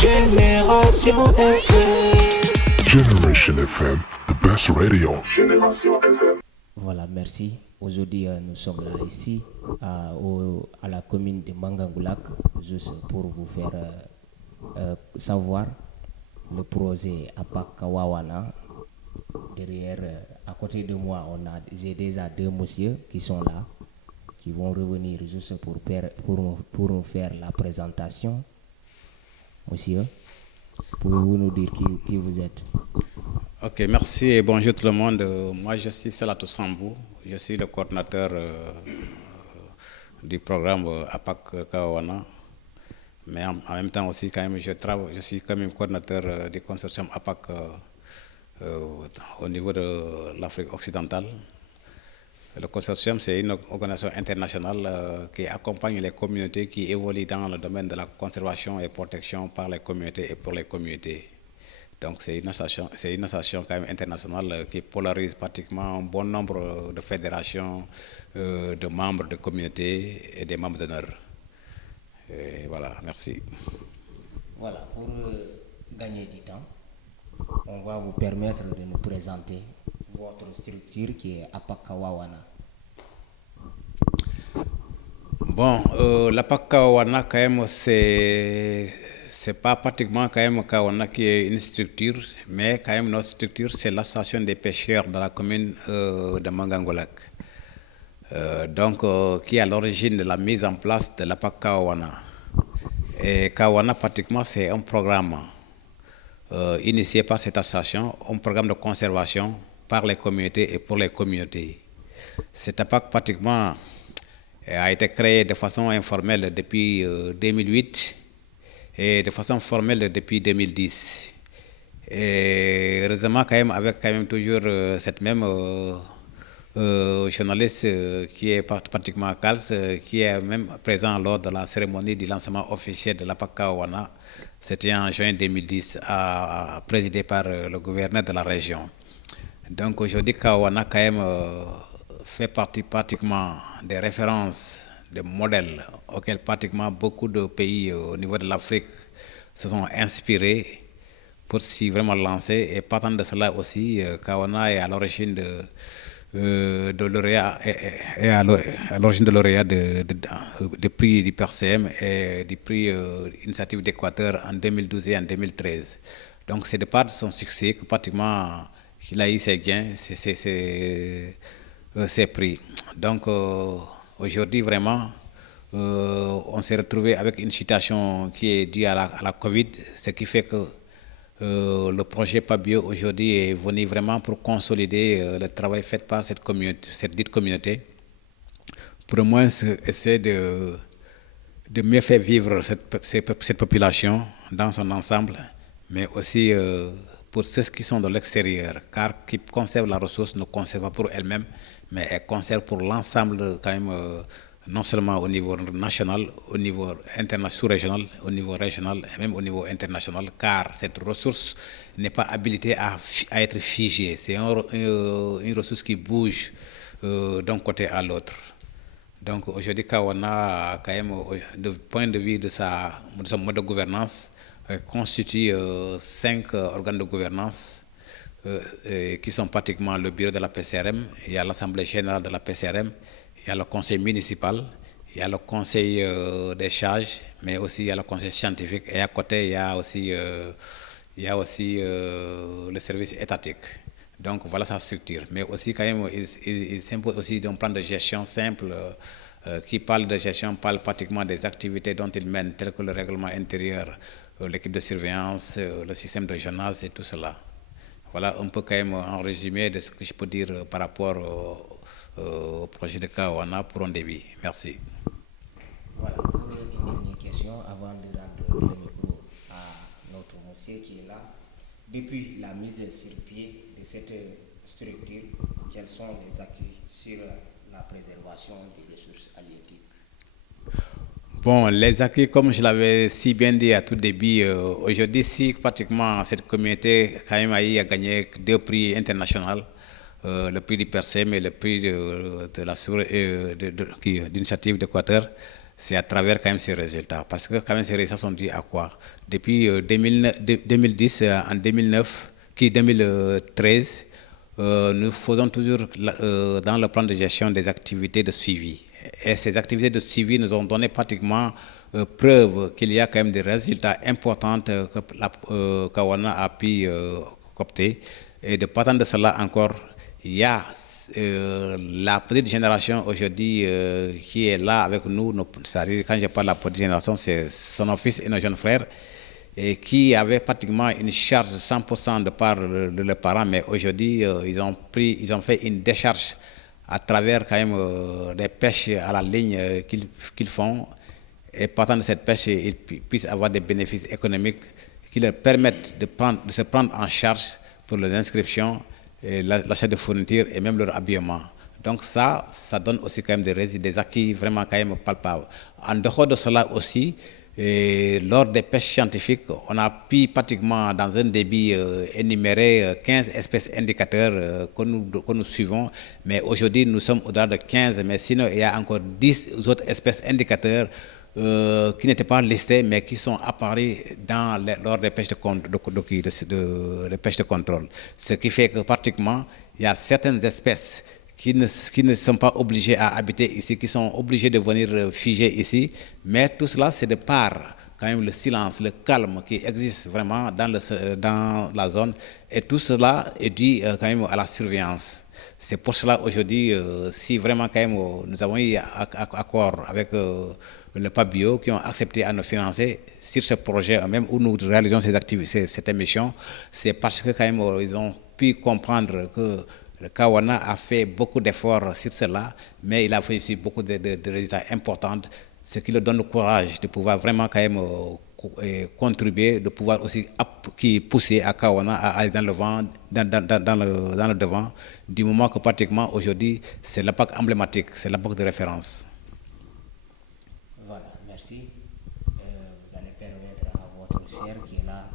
Génération FM. Generation FM, the best radio. Génération FM. Voilà, merci. Aujourd'hui, nous sommes là ici, à la commune de Mangangoulak, juste pour vous faire savoir le projet APAC Wawana. Derrière, à côté de moi, j'ai déjà deux messieurs qui sont là, qui vont revenir juste pour nous faire la présentation. Monsieur, pouvez-vous nous dire qui vous êtes? Ok, merci et bonjour tout le monde. Moi, je suis Salatou Sambou. Je suis le coordinateur du programme APAC Kawana. Mais en même temps aussi, quand même, je suis quand même coordinateur du consortium APAC au niveau de l'Afrique occidentale. Le consortium, c'est une organisation internationale qui accompagne les communautés qui évoluent dans le domaine de la conservation et protection par les communautés et pour les communautés. Donc c'est une association quand même internationale qui polarise pratiquement un bon nombre de fédérations, de membres de communautés et des membres d'honneur. Voilà, merci. Voilà, pour gagner du temps, on va vous permettre de nous présenter votre structure qui est APAC Wawana. Bon, l'APAC Kawana, quand même, c'est pas pratiquement quand même Kawana qui est une structure, mais quand même notre structure, c'est l'association des pêcheurs de la commune de Mangangoulak. Donc, qui est à l'origine de la mise en place de l'APAC Kawana. Et Kawana, pratiquement, c'est un programme initié par cette association, un programme de conservation par les communautés et pour les communautés. Cette APAC, pratiquement, a été créé de façon informelle depuis 2008 et de façon formelle depuis 2010. Et heureusement, quand même, avec quand même toujours cette même journaliste qui est pratiquement Kals, qui est même présent lors de la cérémonie du lancement officiel de l'APAC Kawana. C'était en juin 2010, présidé par le gouverneur de la région. Donc aujourd'hui, Kawana, quand même, fait partie pratiquement des références, des modèles auxquels pratiquement beaucoup de pays au niveau de l'Afrique se sont inspirés pour s'y vraiment lancer. Et partant de cela aussi, Kawana est à l'origine de lauréat et à l'origine de lauréat de prix du PRCM et du prix Initiative d'Équateur en 2012 et en 2013. Donc c'est de part de son succès que pratiquement il a eu ses gains, ses prix. Donc aujourd'hui vraiment, on s'est retrouvé avec une situation qui est due à la Covid, ce qui fait que le projet Pabio aujourd'hui est venu vraiment pour consolider le travail fait par cette dite communauté, pour au moins essayer de mieux faire vivre cette population dans son ensemble, mais aussi pour ceux qui sont de l'extérieur, car qui conservent la ressource ne conservent pas pour elles-mêmes, mais elles conservent pour l'ensemble quand même, non seulement au niveau national, au niveau sous-régional, au niveau régional et même au niveau international, car cette ressource n'est pas habilitée à être figée. C'est une ressource qui bouge d'un côté à l'autre. Donc aujourd'hui, Kawana, quand même, du point de vue de son mode de gouvernance, constitue 5 organes de gouvernance qui sont pratiquement le bureau de la PCRM, il y a l'Assemblée générale de la PCRM, il y a le conseil municipal, il y a le conseil des charges, mais aussi il y a le conseil scientifique, et à côté il y a aussi le service étatique. Donc voilà sa structure. Mais aussi quand même, il s'impose aussi d'un plan de gestion simple qui parle de gestion, parle pratiquement des activités dont il mène, telles que le règlement intérieur, l'équipe de surveillance, le système de journage et tout cela. Voilà un peu quand même en résumé de ce que je peux dire par rapport au projet de Kawana pour un début. Merci. Voilà, pour une dernière question avant de rendre le micro à notre monsieur qui est là. Depuis la mise sur pied de cette structure, quels sont les acquis sur la préservation des ressources halieutiques? Bon, les acquis, comme je l'avais si bien dit à tout début, aujourd'hui, si pratiquement cette communauté quand même a gagné 2 prix internationaux, le prix du PERSEM et le prix d'initiative d'Équateur, c'est à travers quand même ces résultats. Parce que quand même ces résultats sont dus à quoi? Depuis 2010, en 2009, 2013, nous faisons toujours dans le plan de gestion des activités de suivi. Et ces activités de suivi nous ont donné pratiquement preuve qu'il y a quand même des résultats importants que Kawana a pu copter. Et de partant de cela encore, il y a la petite génération aujourd'hui qui est là avec nous. C'est-à-dire, quand je parle de la petite génération, c'est son fils et nos jeunes frères, et qui avaient pratiquement une charge 100% de part de leurs parents, mais aujourd'hui, ils ont fait une décharge à travers quand même des pêches à la ligne qu'ils font. Et partant de cette pêche, ils puissent avoir des bénéfices économiques qui leur permettent de se prendre en charge pour les inscriptions, l'achat de fournitures et même leur habillement. Donc ça donne aussi quand même des acquis vraiment quand même palpables. En dehors de cela aussi, lors des pêches scientifiques, on a pu pratiquement dans un débit énumérer 15 espèces indicateurs que nous suivons, mais aujourd'hui nous sommes au-delà de 15, mais sinon il y a encore 10 autres espèces indicateurs qui n'étaient pas listés, mais qui sont apparus lors des pêches de contrôle. Ce qui fait que pratiquement, il y a certaines espèces qui ne sont pas obligées à habiter ici, qui sont obligées de venir figer ici, mais tout cela, c'est de par quand même le silence, le calme qui existe vraiment dans la zone, et tout cela est dû quand même à la surveillance. C'est pour cela aujourd'hui, si vraiment quand même nous avons eu accord avec le PABio qui ont accepté à nous financer sur ce projet, même où nous réalisons cette émission, c'est parce que quand même ils ont pu comprendre que le Kawana a fait beaucoup d'efforts sur cela, mais il a fait aussi beaucoup de résultats importants, ce qui leur donne le courage de pouvoir vraiment quand même contribuer, de pouvoir aussi pousser à Kawana à aller dans le devant, du moment que pratiquement aujourd'hui c'est la PAC emblématique, c'est la PAC de référence. Voilà, merci. Vous allez permettre à votre cher qui est là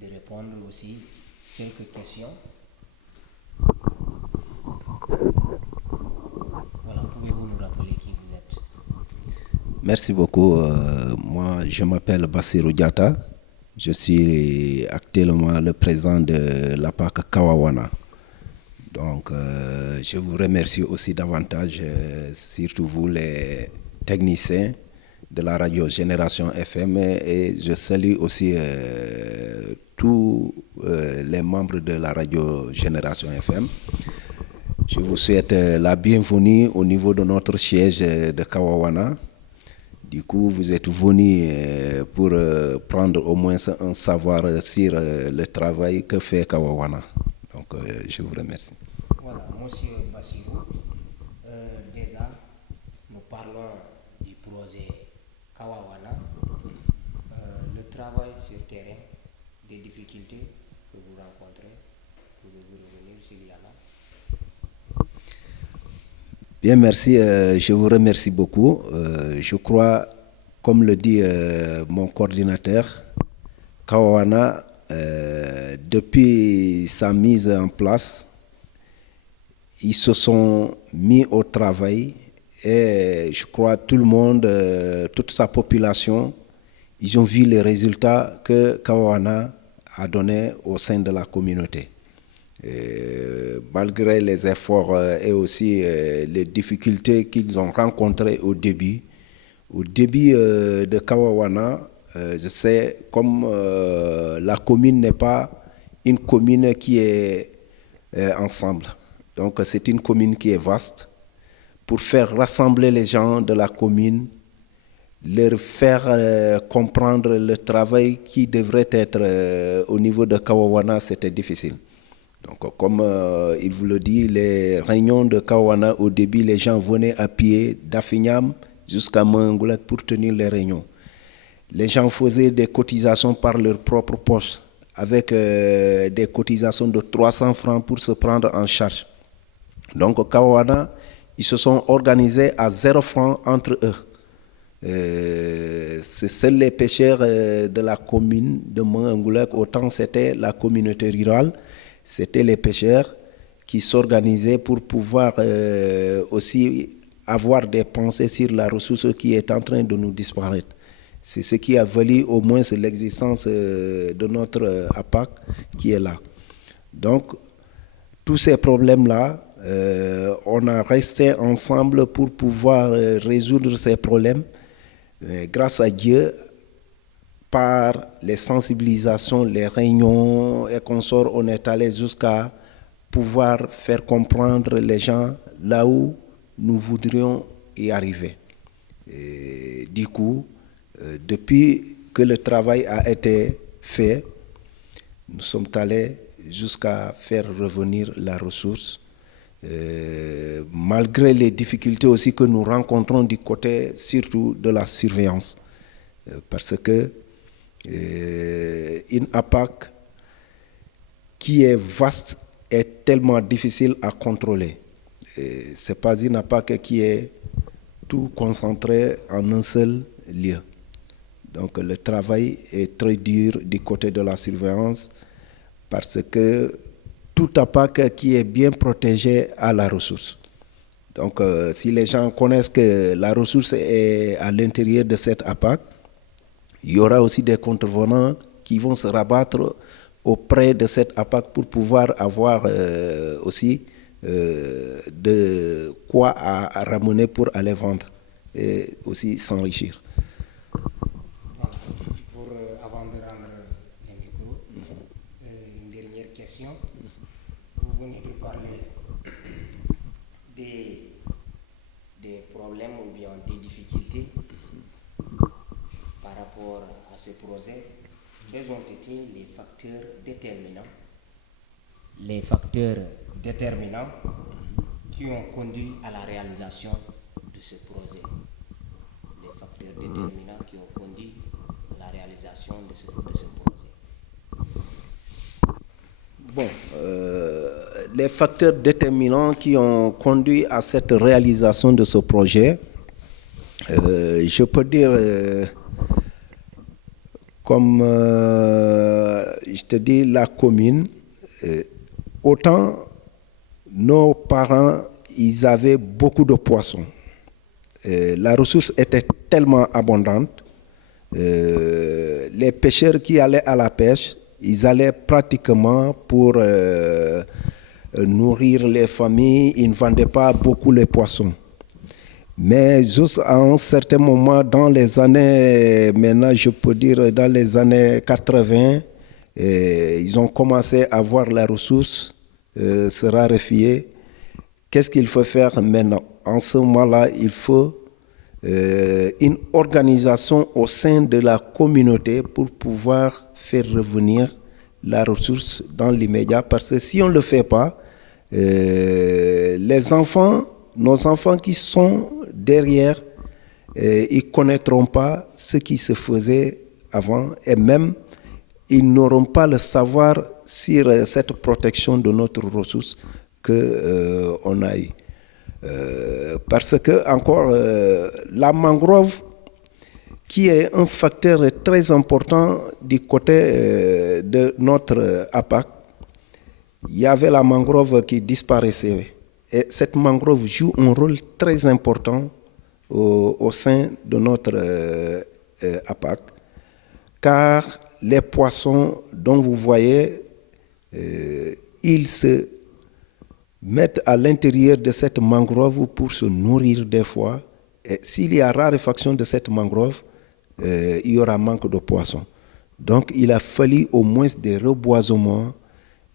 de répondre aussi quelques questions. Voilà, pouvez-vous nous rappeler qui vous êtes? Merci beaucoup. Moi, je m'appelle Bassirou Diatta. Je suis actuellement le président de la PAC Kawawana. Donc, je vous remercie aussi davantage, surtout vous les techniciens de la radio Génération FM, et je salue aussi tous les membres de la radio Génération FM. Je vous souhaite la bienvenue au niveau de notre siège de Kawawana. Du coup, vous êtes venus pour prendre au moins un savoir sur le travail que fait Kawawana. Donc, je vous remercie. Voilà, monsieur Bassirou, déjà, nous parlons du projet Kawawana, le travail sur terrain, des difficultés que vous rencontrez, pouvez-vous revenir s'il y en a? Bien, merci. Je vous remercie beaucoup. Je crois, comme le dit mon coordinateur, Kawawana, depuis sa mise en place, ils se sont mis au travail, et je crois tout le monde, toute sa population, ils ont vu les résultats que Kawawana a donnés au sein de la communauté. Malgré les efforts et aussi les difficultés qu'ils ont rencontrées au début de Kawawana, je sais, comme la commune n'est pas une commune qui est ensemble, donc c'est une commune qui est vaste, pour faire rassembler les gens de la commune, leur faire comprendre le travail qui devrait être au niveau de Kawawana, c'était difficile. Donc, comme il vous le dit, les réunions de Kawawana, au début, les gens venaient à pied d'Afignam jusqu'à Mangoulak pour tenir les réunions. Les gens faisaient des cotisations par leur propre poche, avec des cotisations de 300 francs pour se prendre en charge. Donc, Kawawana, ils se sont organisés à 0 francs entre eux. C'est seuls les pêcheurs de la commune de Mangoulak, autant c'était la communauté rurale. C'était les pêcheurs qui s'organisaient pour pouvoir aussi avoir des pensées sur la ressource qui est en train de nous disparaître. C'est ce qui a valu au moins l'existence de notre APAC qui est là. Donc, tous ces problèmes-là, on a resté ensemble pour pouvoir résoudre ces problèmes. Grâce à Dieu, par les sensibilisations, les réunions et consorts, on est allé jusqu'à pouvoir faire comprendre les gens là où nous voudrions y arriver. Et du coup, depuis que le travail a été fait, nous sommes allés jusqu'à faire revenir la ressource, malgré les difficultés aussi que nous rencontrons du côté surtout de la surveillance. Parce que une APAC qui est vaste est tellement difficile à contrôler. Ce n'est pas une APAC qui est tout concentré en un seul lieu. Donc le travail est très dur du côté de la surveillance parce que tout APAC qui est bien protégé a la ressource. Donc si les gens connaissent que la ressource est à l'intérieur de cette APAC, il y aura aussi des contrevenants qui vont se rabattre auprès de cette APAC pour pouvoir avoir aussi de quoi à ramener pour aller vendre et aussi s'enrichir. Avant de rendre les micros, une dernière question. Vous venez de parler des problèmes ou bien des difficultés par rapport à ce projet. Quels ont été les facteurs déterminants qui ont conduit à la réalisation de ce projet? Les facteurs déterminants qui ont conduit à la réalisation de ce projet. Bon, les facteurs déterminants qui ont conduit à cette réalisation de ce projet, je peux dire, comme je te dis, la commune, autant nos parents, ils avaient beaucoup de poissons. La ressource était tellement abondante. Les pêcheurs qui allaient à la pêche, ils allaient pratiquement pour nourrir les familles, ils ne vendaient pas beaucoup les poissons. Mais juste à un certain moment, dans les années, maintenant je peux dire dans les années 80, ils ont commencé à voir la ressource se raréfier. Qu'est-ce qu'il faut faire maintenant? En ce moment-là, il faut une organisation au sein de la communauté pour pouvoir faire revenir la ressource dans l'immédiat. Parce que si on ne le fait pas, les enfants, nos enfants qui sont derrière, ils ne connaîtront pas ce qui se faisait avant et même ils n'auront pas le savoir sur cette protection de notre ressource qu'on a eue. Parce que, encore, la mangrove, qui est un facteur très important du côté de notre APAC, il y avait la mangrove qui disparaissait. Et cette mangrove joue un rôle très important au sein de notre APAC, car les poissons dont vous voyez, ils se mettent à l'intérieur de cette mangrove pour se nourrir des fois. Et s'il y a raréfaction de cette mangrove, il y aura manque de poissons. Donc il a fallu au moins des reboisements,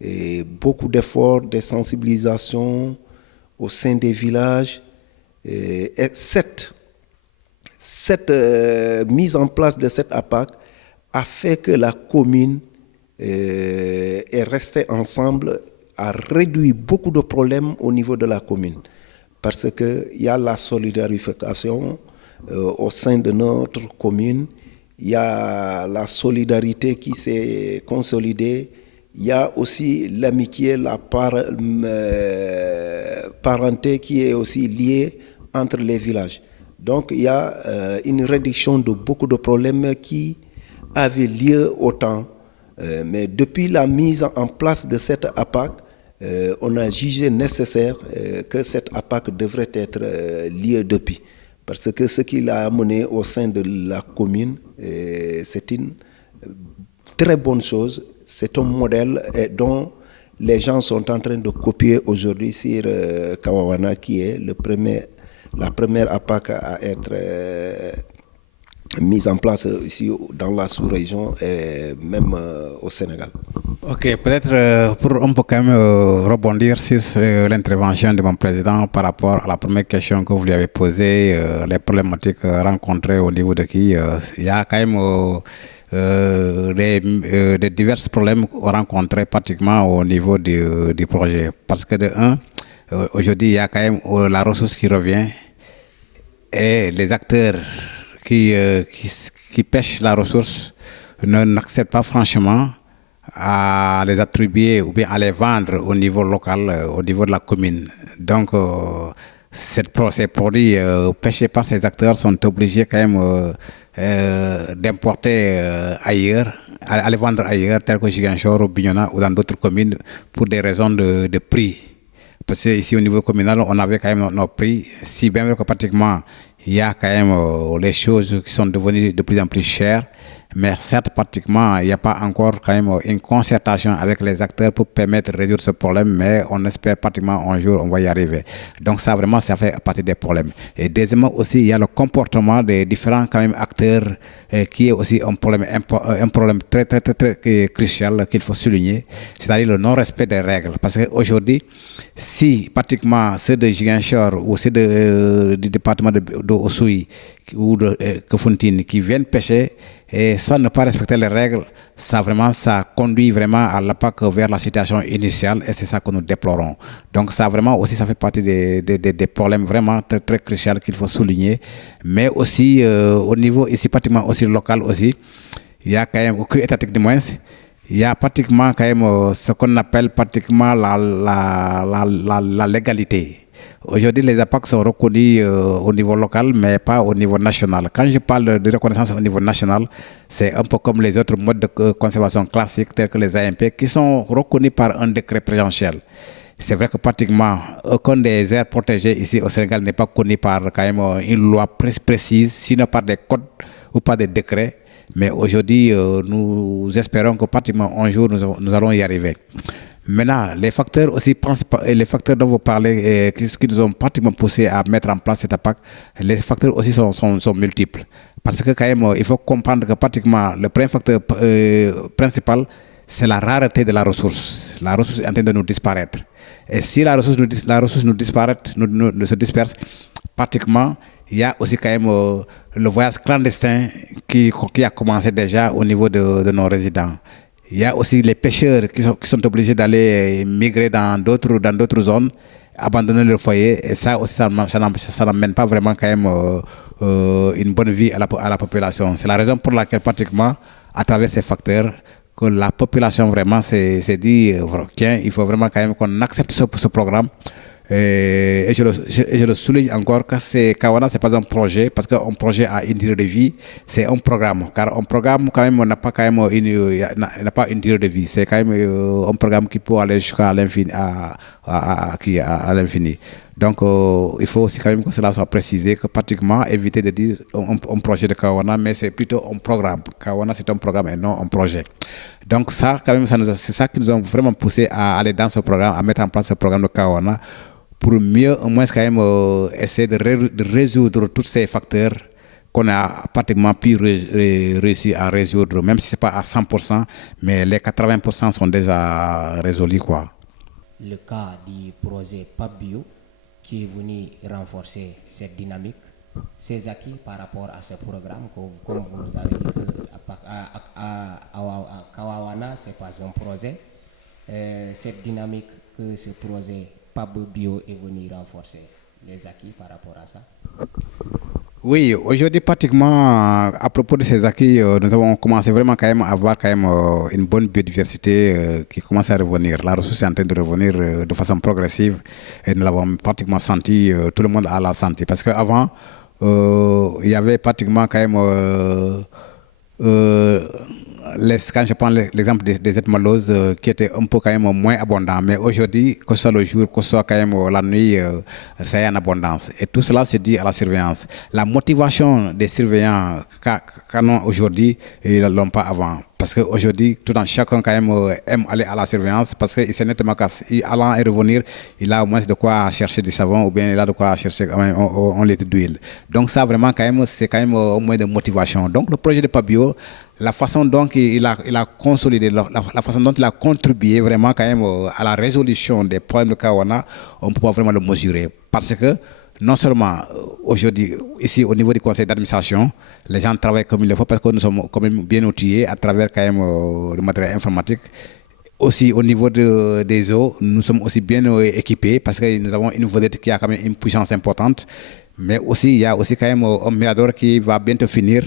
et beaucoup d'efforts, de sensibilisation au sein des villages. Et cette mise en place de cette APAC a fait que la commune est restée ensemble, a réduit beaucoup de problèmes au niveau de la commune. Parce qu'il y a la solidarification au sein de notre commune, il y a la solidarité qui s'est consolidée, il y a aussi l'amitié, la parenté qui est aussi liée entre les villages. Donc il y a une réduction de beaucoup de problèmes qui avaient lieu au temps. Mais depuis la mise en place de cette APAC, on a jugé nécessaire que cette APAC devrait être liée depuis. Parce que ce qu'il a amené au sein de la commune, c'est une très bonne chose. C'est un modèle dont les gens sont en train de copier aujourd'hui sur Kawawana, qui est la première APAC à être mise en place ici dans la sous-région et même au Sénégal. Ok, peut-être pour un peu quand même rebondir sur l'intervention de mon président par rapport à la première question que vous lui avez posée, les problématiques rencontrées au niveau de qui, il y a quand même des divers problèmes rencontrés pratiquement au niveau du projet. Parce que de un, aujourd'hui il y a quand même la ressource qui revient et les acteurs qui pêchent la ressource n'acceptent pas franchement à les attribuer ou bien à les vendre au niveau local, au niveau de la commune. Donc, ces produits pêchés par ces acteurs sont obligés quand même d'importer ailleurs, à les vendre ailleurs, tel que Ziguinchor, au Bignona ou dans d'autres communes, pour des raisons de prix. Parce qu'ici, au niveau communal, on avait quand même nos prix, si bien que pratiquement, il y a quand même les choses qui sont devenues de plus en plus chères. Mais certes, pratiquement, il n'y a pas encore quand même une concertation avec les acteurs pour permettre de résoudre ce problème, mais on espère pratiquement un jour on va y arriver. Donc ça vraiment, ça fait partie des problèmes. Et deuxièmement aussi, il y a le comportement des différents quand même acteurs qui est aussi un problème très crucial qu'il faut souligner, c'est-à-dire le non-respect des règles. Parce qu'aujourd'hui, si pratiquement ceux de Ziguinchor ou ceux du département de Oussouye ou de Kafountine qui viennent pêcher, et sans ne pas respecter les règles, ça conduit vraiment à l'APAC vers la situation initiale et c'est ça que nous déplorons. Donc ça vraiment aussi, ça fait partie des problèmes vraiment très cruciaux qu'il faut souligner. Mais aussi au niveau ici pratiquement aussi local aussi, il y a quand même, au cul étatique du moins, il y a pratiquement quand même ce qu'on appelle pratiquement la légalité. Aujourd'hui, les APAC sont reconnus au niveau local, mais pas au niveau national. Quand je parle de reconnaissance au niveau national, c'est un peu comme les autres modes de conservation classiques, tels que les AMP, qui sont reconnus par un décret présidentiel. C'est vrai que pratiquement aucun des aires protégées ici au Sénégal n'est pas connu par quand même une loi précise, sinon par des codes ou par des décrets. Mais aujourd'hui, nous espérons que pratiquement un jour, nous allons y arriver. Maintenant, les facteurs aussi, les facteurs dont vous parlez, qui nous ont pratiquement poussé à mettre en place cette APAC, les facteurs aussi sont multiples. Parce que quand même, il faut comprendre que pratiquement le premier facteur principal, c'est la rareté de la ressource. La ressource est en train de nous disparaître. Et si la ressource nous disparaît, nous se disperse, pratiquement, il y a aussi quand même le voyage clandestin qui a commencé déjà au niveau de nos résidents. Il y a aussi les pêcheurs qui sont obligés d'aller migrer dans d'autres zones, abandonner leur foyer. Et ça aussi, ça n'amène pas vraiment quand même une bonne vie à la population. C'est la raison pour laquelle pratiquement, à travers ces facteurs, que la population vraiment s'est dit, tiens, il faut vraiment quand même qu'on accepte ce programme. Et je le souligne encore que Kawana, ce n'est pas un projet, parce qu'un projet a une durée de vie, c'est un programme. Car un programme, quand même, n'a pas une durée de vie. C'est quand même un programme qui peut aller jusqu'à l'infini. À l'infini. Donc, il faut aussi quand même que cela soit précisé, que pratiquement éviter de dire un projet de Kawana, mais c'est plutôt un programme. Kawana, c'est un programme et non un projet. Donc, ça, quand même, c'est ça qui nous a vraiment poussé à aller dans ce programme, à mettre en place ce programme de Kawana, pour mieux, au moins, quand même, essayer de résoudre tous ces facteurs qu'on a pratiquement pu réussir à résoudre, même si ce n'est pas à 100%, mais les 80% sont déjà résolus, quoi. Le cas du projet PABIO, qui est venu renforcer cette dynamique, ces acquis par rapport à ce programme, comme vous nous avez dit à Kawawana, ce n'est pas un projet. Cette dynamique que ce projet PABIO est venu renforcer, les acquis par rapport à ça. Oui, aujourd'hui pratiquement à propos de ces acquis, nous avons commencé vraiment quand même à avoir quand même une bonne biodiversité qui commence à revenir. La ressource est en train de revenir de façon progressive et nous l'avons pratiquement senti, tout le monde l'a senti. Parce qu'avant, il y avait pratiquement quand même quand je prends l'exemple des êtres maloses qui étaient un peu quand même moins abondants, mais aujourd'hui, que ce soit le jour, que ce soit quand même la nuit, ça est en abondance. Et tout cela se dit à la surveillance. La motivation des surveillants qu'en aujourd'hui, ils ne l'ont pas avant. Parce qu'aujourd'hui, tout un chacun quand même aime aller à la surveillance parce qu'il sait nettement qu'allant et revenir, il a au moins de quoi chercher du savon ou bien il a de quoi chercher un litre d'huile. Donc ça vraiment quand même, c'est quand même un moyen de motivation. Donc le projet de Pabio, la façon dont il a consolidé, la façon dont il a contribué vraiment quand même à la résolution des problèmes de Kawana, on peut pas vraiment le mesurer. Parce que non seulement aujourd'hui, ici au niveau du conseil d'administration, les gens travaillent comme il le faut parce que nous sommes quand même bien outillés à travers quand même le matériel informatique. Aussi au niveau des eaux, nous sommes aussi bien équipés parce que nous avons une vedette qui a quand même une puissance importante. Mais aussi, il y a aussi quand même un mirador qui va bientôt finir,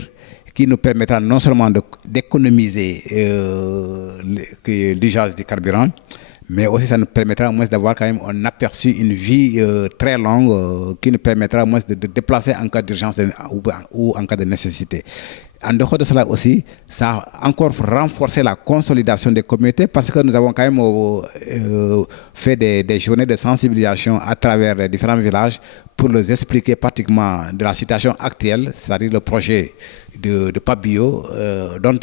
qui nous permettra non seulement d'économiser l'usage du carburant, mais aussi ça nous permettra au moins d'avoir quand même un aperçu, une vie très longue qui nous permettra au moins de déplacer en cas d'urgence ou en cas de nécessité. En dehors de cela aussi, ça a encore renforcé la consolidation des communautés parce que nous avons quand même fait des journées de sensibilisation à travers les différents villages pour leur expliquer pratiquement de la situation actuelle, c'est-à-dire le projet de Pabio, dont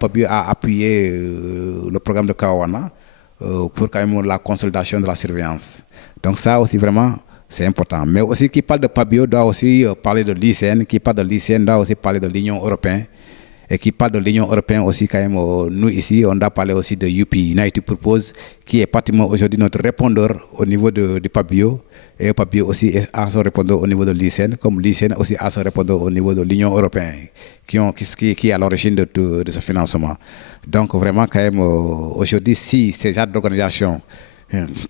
Pabio a appuyé le programme de Kawana pour quand même la consolidation de la surveillance. Donc ça aussi vraiment, c'est important. Mais aussi, qui parle de Pabio doit aussi parler de l'ICN, qui parle de l'ICN doit aussi parler de l'Union européenne. Et qui parle de l'Union européenne aussi, quand même, nous ici, on doit parler aussi de UP, United Purpose, qui est pratiquement aujourd'hui notre répondeur au niveau de Pabio. Et Pabio aussi a son répondeur au niveau de l'ICN, comme l'ICN aussi a son répondeur au niveau de l'Union européenne, qui est à l'origine de ce financement. Donc vraiment, quand même, aujourd'hui, si ces genres d'organisations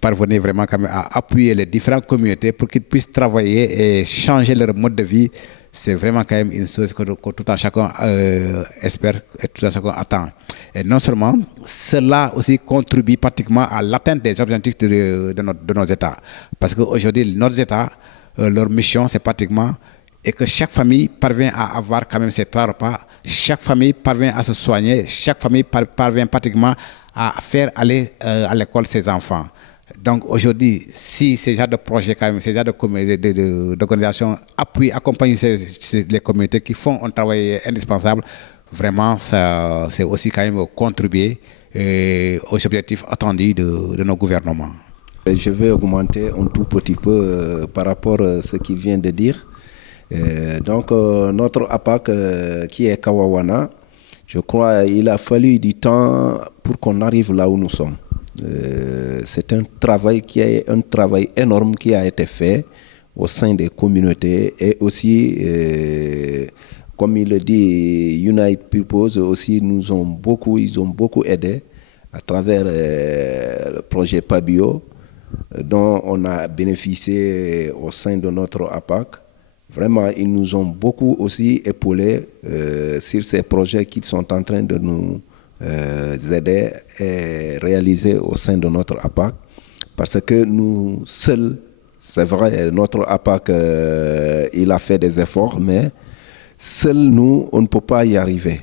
parvenir vraiment quand même à appuyer les différentes communautés pour qu'ils puissent travailler et changer leur mode de vie, c'est vraiment quand même une chose que tout un chacun espère et tout un chacun attend. Et non seulement, cela aussi contribue pratiquement à l'atteinte des objectifs de nos États. Parce qu'aujourd'hui, nos États, leur mission, c'est pratiquement et que chaque famille parvient à avoir quand même ses 3 repas, chaque famille parvient à se soigner, chaque famille parvient pratiquement à faire aller à l'école ses enfants. Donc aujourd'hui, si ces genres de projets, quand même, ces genres d'organisations appuient, accompagnent les communautés qui font un travail indispensable, vraiment, ça, c'est aussi quand même contribuer aux objectifs attendus de nos gouvernements. Je vais augmenter un tout petit peu par rapport à ce qu'il vient de dire. Donc notre APAC qui est Kawawana, je crois qu'il a fallu du temps pour qu'on arrive là où nous sommes. C'est un travail énorme qui a été fait au sein des communautés et aussi, comme il le dit, United Purpose aussi ils ont beaucoup aidé à travers le projet Pabio dont on a bénéficié au sein de notre APAC. Vraiment, ils nous ont beaucoup aussi épaulés sur ces projets qu'ils sont en train de nous aider et réaliser au sein de notre APAC. Parce que nous seuls, c'est vrai, notre APAC, il a fait des efforts, mais seuls nous, on ne peut pas y arriver.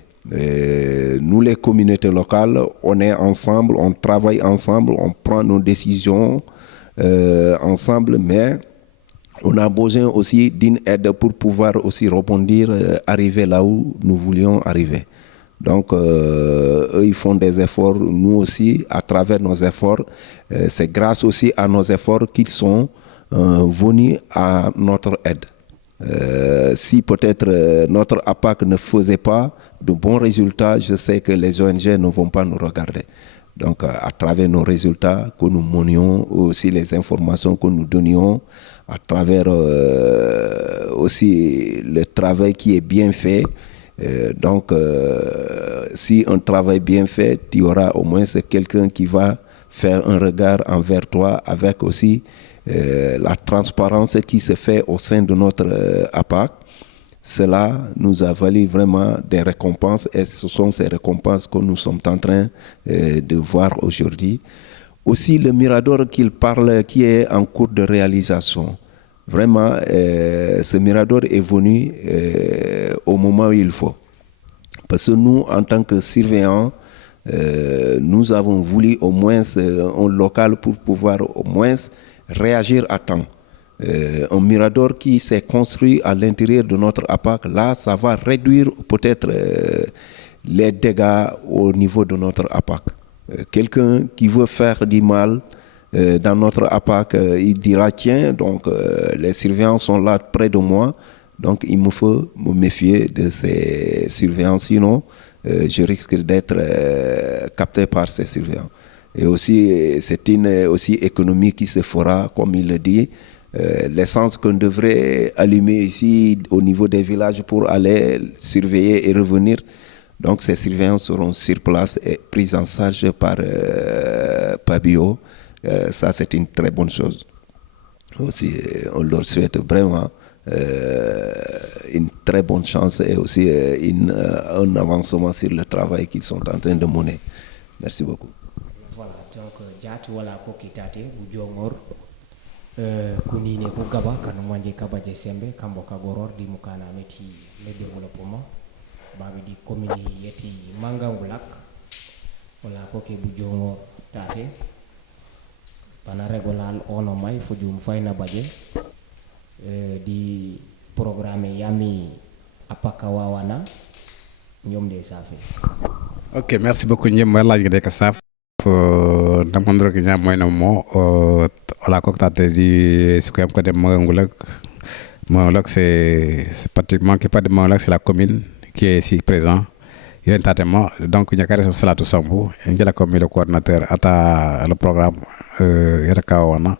Nous, les communautés locales, on est ensemble, on travaille ensemble, on prend nos décisions ensemble, mais on a besoin aussi d'une aide pour pouvoir aussi rebondir, arriver là où nous voulions arriver. Donc, eux, ils font des efforts, nous aussi, à travers nos efforts. C'est grâce aussi à nos efforts qu'ils sont venus à notre aide. Si peut-être notre APAC ne faisait pas de bons résultats, je sais que les ONG ne vont pas nous regarder. Donc, à travers nos résultats que nous menions, aussi les informations que nous donnions, à travers aussi le travail qui est bien fait. Donc, si un travail bien fait, tu auras au moins quelqu'un qui va faire un regard envers toi avec aussi la transparence qui se fait au sein de notre APAC. Cela nous a valu vraiment des récompenses et ce sont ces récompenses que nous sommes en train de voir aujourd'hui. Aussi le Mirador qu'il parle qui est en cours de réalisation. Vraiment, ce Mirador est venu au moment où il faut. Parce que nous, en tant que surveillants, nous avons voulu au moins un local pour pouvoir au moins réagir à temps. Un mirador qui s'est construit à l'intérieur de notre APAC, là, ça va réduire peut-être les dégâts au niveau de notre APAC. Quelqu'un qui veut faire du mal dans notre APAC, il dira tiens, donc les surveillants sont là près de moi, donc il me faut me méfier de ces surveillants, sinon je risque d'être capté par ces surveillants. Et aussi, c'est une aussi économie qui se fera, comme il le dit. L'essence qu'on devrait allumer ici au niveau des villages pour aller surveiller et revenir. Donc ces surveillants seront sur place et pris en charge par Pabio. Ça, c'est une très bonne chose. Aussi, on leur souhaite vraiment une très bonne chance et aussi un avancement sur le travail qu'ils sont en train de mener. Merci beaucoup. Voilà, donc Diat wala ko kitate bu jongor kunine ko gaba kan manje kabaje sembe kambo kagoror di mukana meti le développement babi di commune yeti Mangangulak wala ko ke bu jongor tate bana regulal ono may fo jum fayna baje di programme yami apaka wawana ñom de safi. Ok, merci beaucoup ñem laaj de ka saf namandro ki ñam moy na mo wala ko tate di sukam ko dem Mangangulak c'est pratiquement qui pas de Mangangulak, c'est la commune qui est ici présent. Il y a un traitement, donc il y a carré sur Salatou Sambou, il y a comme le coordinateur à le programme Yerakawana,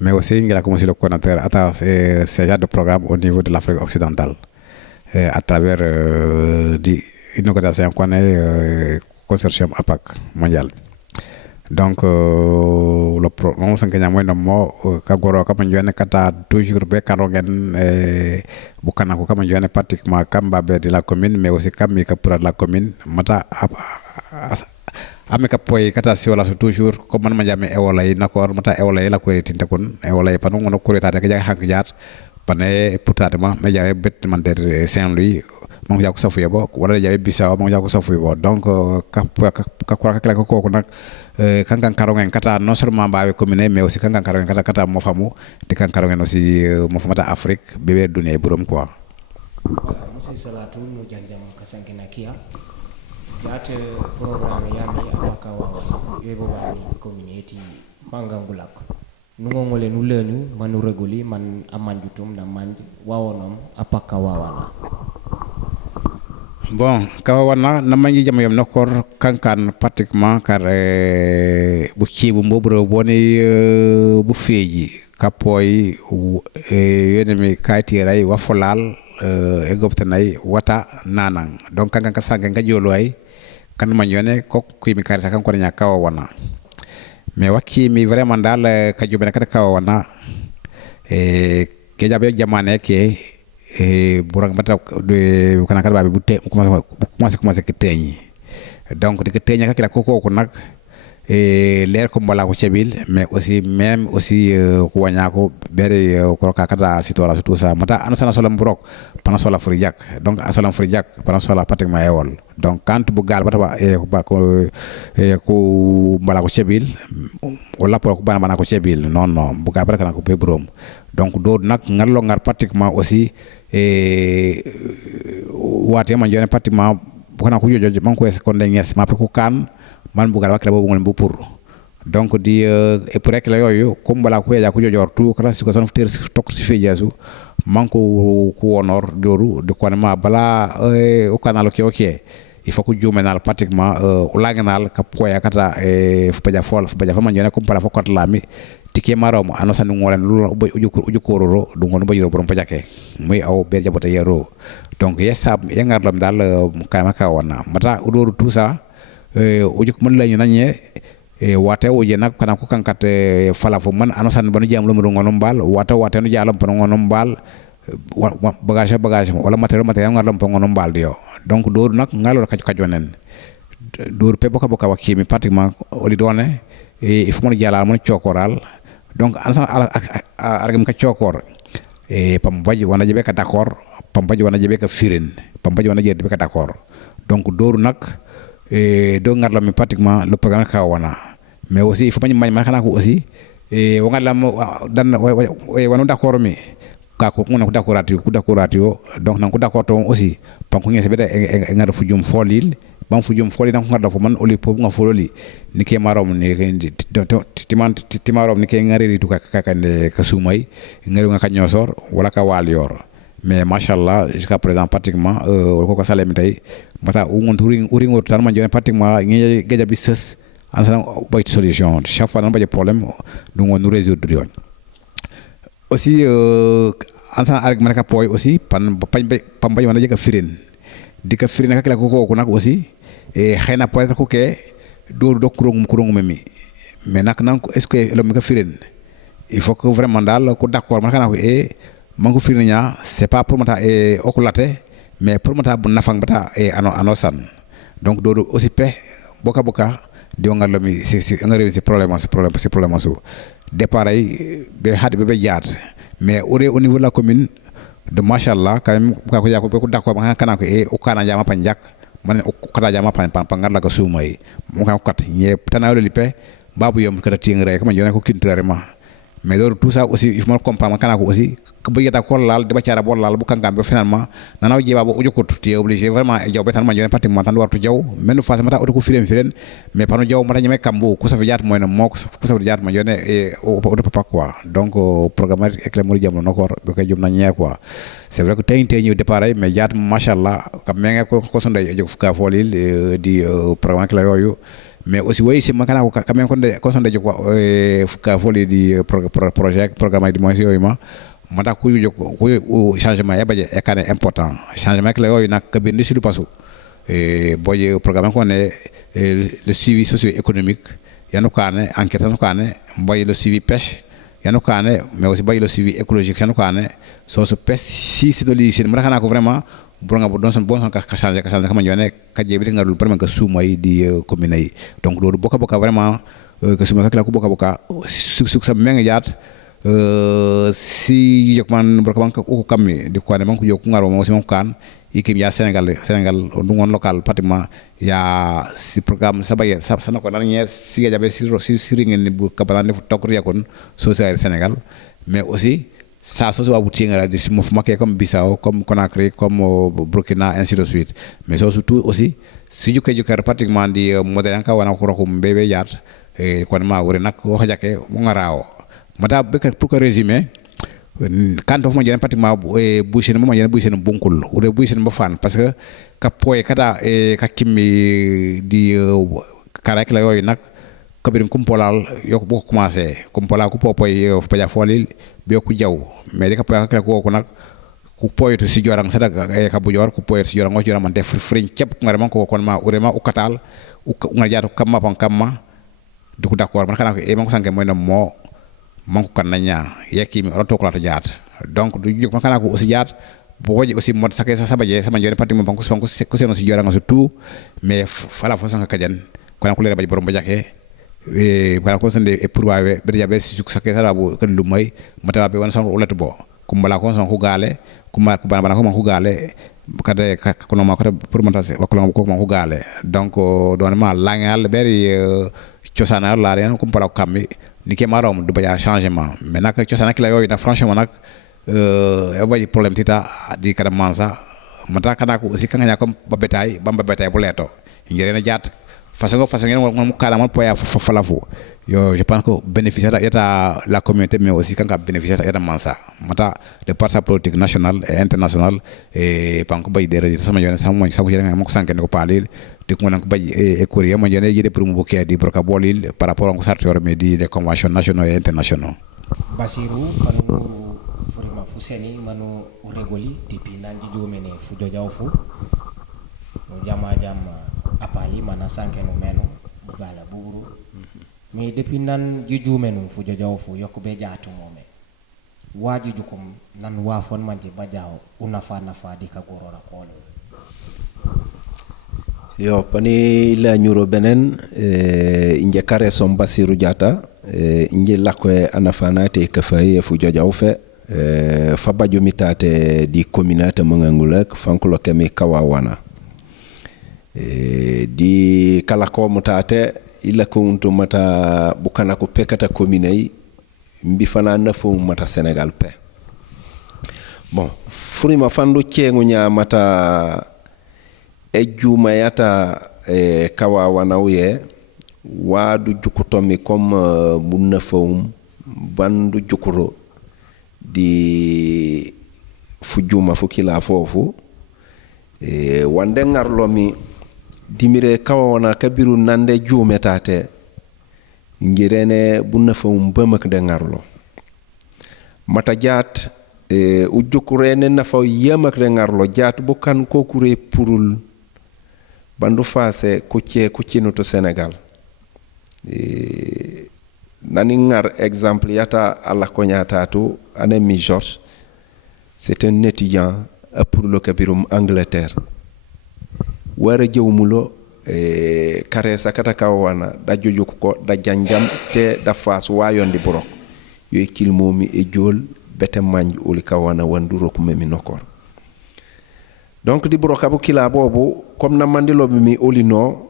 mais aussi il y a comme le coordinateur à ce genre de programme au niveau de l'Afrique occidentale, à travers une organisation qu'on est consortium APAC mondial. Donc le programme c'est que nous avons kagoro comme nous kata toujours be karongen bukana ko comme nous pratiquement kambabe de la commune mais aussi comme pour la commune mata ameka poy kata si wala toujours comme man jame e wala nakor mata e wala la ko retinte kon e wala panu ngono ko retata ke hank jaat pane pourtant me jawe bet man der Saint-Louis mo jaako safuye bo wala jawe Bissau mo jaako safuye bo donc ka ko nak kankan karongen kata non seulement bawe commune mais aussi kankan karongen kata mo famu te kankan karongen aussi mo famata Afrique bebe dunia burom quoi. Voilà, monsieur Salatou no janjam kasankena kia jate programme yami apaka wawa yebo bani community Mangangulak nungongole nulenu manu reguli man amanjutum na manj wawonom apaka wawana. Bon, kawana namanji jam yam nokor kankan pratiquement car bu cibu mbobro boni bu feji kapoy yenemi kaitiray wafolal e gobtanay wata nanang donc kankan kasange ngajolo ay kan man yone ko mi karisa kan ko nya kawana mais wakki mi vraiment dal ka jobena kata kawana ke jabe jamane ke burang bata de kana kada babe butte commencé ke teñi donc de ke teña ka kila koko ko nak leer ko mbala ko cebil mais aussi même aussi ko wanya ko bere ko ka kada sitora tout ça mata anasana solam brok pana sola frijak donc asolam frijak pana sola pratiquement ewol donc quand bu gal bata ba ko mbala ko cebil wala ko bana ko cebil non bu gal bata kana ko be brom donc do nak ngallo ngar pratiquement aussi wate man jone pratiquement kana ko jojo man ko ko ndes ma pe ko kan man bugal wakla bobu ngol bu pour donc di et pour rek la yoyu comme bala ko ya ko jojor tout kala ci ko son ter tok ci fe jasu man ko wonor doru de ko ma bala o canal ok il faut que jumenal pratiquement o laganal ka poya kata fu baja fol fu baja fa man jone comme para fo kot lami tike marom anosa nu ngolen uju kororo du ngono bayiro borom pajake muy aw be jabote yero donc yesa yangar lam dal kama ka wona mata udoru tout ça ujuk man lañu nagne wate uje nak kana ko kankat fala fo man anosan banu jam lu ngono mbal wate no jalam pano ngono mbal bagage wala matériel ngar lam pano ngono mbal dio donc doru nak ngalo ka kajonen doru pe boka boka wakimi pratiquement oli donné il faut mon jala mon ciokoral donc ansan argam ka ciokor pam baji wana jebe ka d'accord pam baji wana jebe ka firin pam baji wana jebe ka d'accord donc doru nak do ngarla mi pratiquement le programme ka wana mais aussi il faut pas man kana ko aussi o ngarla dan wanu d'accord mi ka ko ngona ko d'accordat yo donc nan ko d'accord to aussi pan ko ngese beda ngar fujum folil ban fujum foli dan ko ngarda fo man oli pop nga fololi ni ke marom ni timarom ni ke ngari tu ka sumay ngari nga ka nyosor wala ka wal yor mais machallah jusqu'à présent pratiquement ko salé mi tay mata u ngon uri ngor tan man jone pratiquement ngi geja bi seus ansana bay solution chaque fois nan ba problème du ngon nous résoudre yon aussi ansana arg man ka poy aussi pan bay wana jega firin dika firin ka la ko nak aussi xeyna poy ko ke do kurong memi mais nak nan ko est-ce que lo mi ka firin il faut que vraiment dal ko d'accord man kana ko mangu firnya c'est pas pour mata okulate mais pour mata bu nafang bata anosan donc do aussi pe boka di ngalo mi si ngare c'est problème so départ ay be hade be jaat mais au niveau de la commune de machallah quand même ko ya ko d'accord man kana ko o kana jama panjak man o kana jama pangar la ko sumay mo kan kat ñe tanawle li pe babu yom kata tingre ko man jone ko kintrement mais donc tout ça aussi il faut comprendre kana ko aussi ko bëgg ko laal di ba ciara bo laal bu kangam be finalement nanaw jeba bo ujokut tu es obligé vraiment jaw betan ma jone pratiquement tan wartu jaw menu face mata auto ko firen mais pano jaw mata ñame kambu ko sa fi jaat moy na moko ko sa fi jaat ma jone o papa quoi donc programme éclair mori jamno nokor be ko jom na ñe quoi c'est vrai que tay ñu départ mais jaat machallah kam me nga ko sonday jog fuka folil di programme éclair yoyu mais aussi oui c'est makana ko quand même ko sonde joko fuka foli di projet programme di moy yoy ma mata ku joko ko changement e baje e kan important changement que yoy nak ke bi sur passo boye programme ko ne le suivi socio-économique yanu kane enquête yanu kane boye le suivi pêche yanu kane mais aussi boye le suivi écologique yanu kane so pêche si c'est de lycée mata kana ko vraiment buronga bo don son bon son ka changer kama ñone ka jebi ngarul premier ka sumay di commune yi donc do boka vraiment que suma ka la ko boka suk sa menga yaat si yok man burka ko kammi di ko ne man ko yok ngaro mo simon kan ikim ya Sénégal du ngon local pratiquement ya si programme sabaye sa ko nan ñe si jabe si ringen bu kabalane fu tok yakon social Sénégal mais aussi ça so wa butinga di mo fumake comme Bissau comme Conakry comme Burkina ainsi de suite mais surtout aussi si juke pratiquement di modèle ka wana ko rokum bebe yaat kon ma wori nak wax jake mo ngaraaw mata pour que résumer quand of mo jene pratiquement boucher mo jene boucher bunkul ou de boucher mo fan parce que ka poy kada ka kimi di karak la yoy nak kabirim kumpolal yok bu commencé kumpola ku popoy paja folil be ku jaw mais de ka pa ko nak ku poyeto si jorang sada ka bu jor ku poyeto si jorang man def frin ciep ngare man ko kon ma urema u katal u ngar jaato kamma pon kamma du ko d'accord man kana ko man ko sanke moy no mo man ko kan nanya yeki mi roto ko la jaat donc du jog man kana ko aussi jaat bo waji aussi mod saké sa sabaje sama jore parti mo ko seno si jorang surtout mais fala fo sanka kajan kon ko le baji borom bajake para ko sende e pour wawe be jabe si ko saké sala bo kan lumay mata be wan son ulat bo kumbala ko son ko gale kuma ko bana ko man ko gale kade ko no ma ko pour monter ko ko man ko gale donc don ma langal beri ciosana la ren ko para kammi ni ke marom du baya changement mais nak ciosana ki la yoy na franchement nak e bayi problème tita di kada mansa mata kana ko aussi kanga ko babetay bamba betay bu leto ngere na jaat façon ngeen mo kala mo poya falafu yo je pense que bénéficiaire état la communauté mais aussi quand bénéficiaire état mansa mata de par sa politique nationale et internationale et panko bay des résultats sama jone sama sa ko jere mo ko sanké ko palil de ko nan ko bay e courrier mo jone yede pour mo boké di broka bolil par rapport au sarteur mais di des conventions nationaux et internationaux Basiru panu vraiment fuseni manu regoli depuis nanji jomene fu jojaw fu no jama apali mana sanke no meno bugala buru mais depuis nan jujumenu fu jojaw fu yokube jaatu mome waji jukum nan wa fon manti bajao unafa nafa di ka gorora ko yo pani la nyuro benen inje kare som Basiru Diatta inje lakwe anafana te kafay fu jojaw fe fa bajo mitate di communauté mangangulak fankulo kemi kawawana di kala ko mutate illa ko unto mata bukana ko pekata commune yi mbi fana nafo mata Sénégal pe bon furima fandu cengu nya mata ejjuma yata kawa wanawye wadu jukutomi comme bunna fawum bandu jukuro di fujuma fukila fofu wande ngarlomi dimire kawa wana kabiru nande jumetate ngirene bunna fawum bamak de ngarlo mata jaat ujukurene nafa yamak de ngarlo jaat bukan ko kure purul bandu fase kucinu to Sénégal nani ngar exemple yata Allah ko nyatatu ane mi George c'est un étudiant pour le kabirum Angleterre wara jewmulo kare sakata kawana da joju ko da janjam te da fas wayondi borok yoy kilmomi e jol bete manj uli kawana wanduro ko memi nokor donc di borok abu kila bobu comme na mandilo mi olino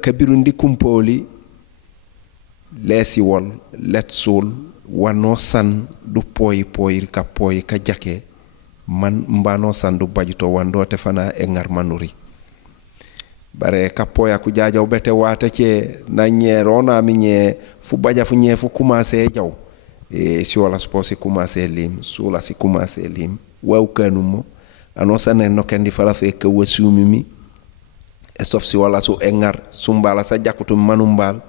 kabirundi kumpoli lesi wol let sul wano san du poy ka jake man mbano san du bajuto wando te fana e ngar manuri bare ka poya ku jaajaw bete wata ce na ñerona mi ñe fu baja fu ñe fu commencer jaw si wala sposi commencer lim sula si commencer lim waw kanumo ano sanen no kendi fala fe ke wasumi mi e sauf si wala su engar sumbala sa jakutum manumbal